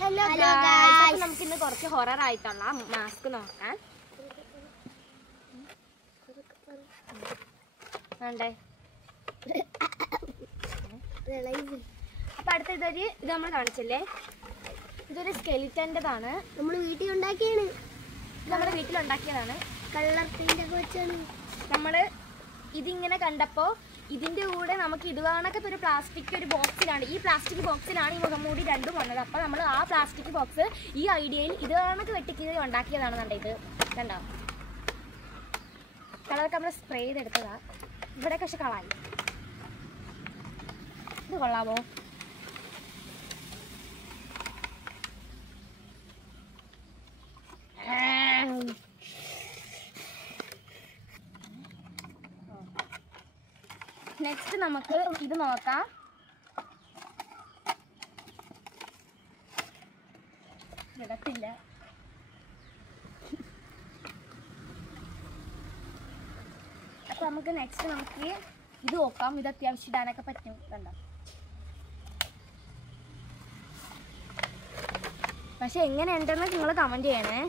Hello guys. നമുക്ക് ഇന്ന് കുറച്ച് ഹൊറർ ആയിട്ടുള്ള മാസ്ക് നോക്കാം. വേണ്ടേ? അപ്പൊ അടുത്ത ഇത് നമ്മൾ കാണിച്ചില്ലേ, ഇതൊരു സ്കെലിറ്റൻ്റെതാണ്. നമ്മൾ വീട്ടിൽ ഉണ്ടാക്കിയാണ്. ഇത് നമ്മുടെ വീട്ടിലുണ്ടാക്കിയതാണ്. കളർ പെയിന്റ് ഒക്കെ വെച്ചാണ്. നമ്മൾ ഇതിങ്ങനെ കണ്ടപ്പോൾ ഇതിൻ്റെ കൂടെ നമുക്ക് ഇത് കാണക്കത്തെ ഒരു പ്ലാസ്റ്റിക് ഒരു ബോക്സിലാണ്, ഈ പ്ലാസ്റ്റിക് ബോക്സിലാണ് ഈ മുഖംമൂടി രണ്ടും വന്നത്. അപ്പോൾ നമ്മൾ ആ പ്ലാസ്റ്റിക് ബോക്സ് ഈ ഐഡിയയിൽ ഇത് കാണക്ക് വെട്ടിക്കീറി ഉണ്ടാക്കിയതാണെന്നുണ്ട്. ഇത് കണ്ടോ, കളറൊക്കെ നമ്മൾ സ്പ്രേ ചെയ്തെടുത്തതാണ്. ഇവിടെ പക്ഷെ കളായി. ഇത് കൊള്ളാമോ? നെക്സ്റ്റ് നമുക്ക് ഇത് നോക്കാം. ഇടത്തില്ല. അപ്പൊ നമുക്ക് നെക്സ്റ്റ് നമുക്ക് ഇത് നോക്കാം. ഇത് അത്യാവശ്യം ഇടാനൊക്കെ പറ്റും. കണ്ടോ, പക്ഷെ എങ്ങനെയുണ്ടെന്ന് നിങ്ങൾ കമന്റ് ചെയ്യണേ.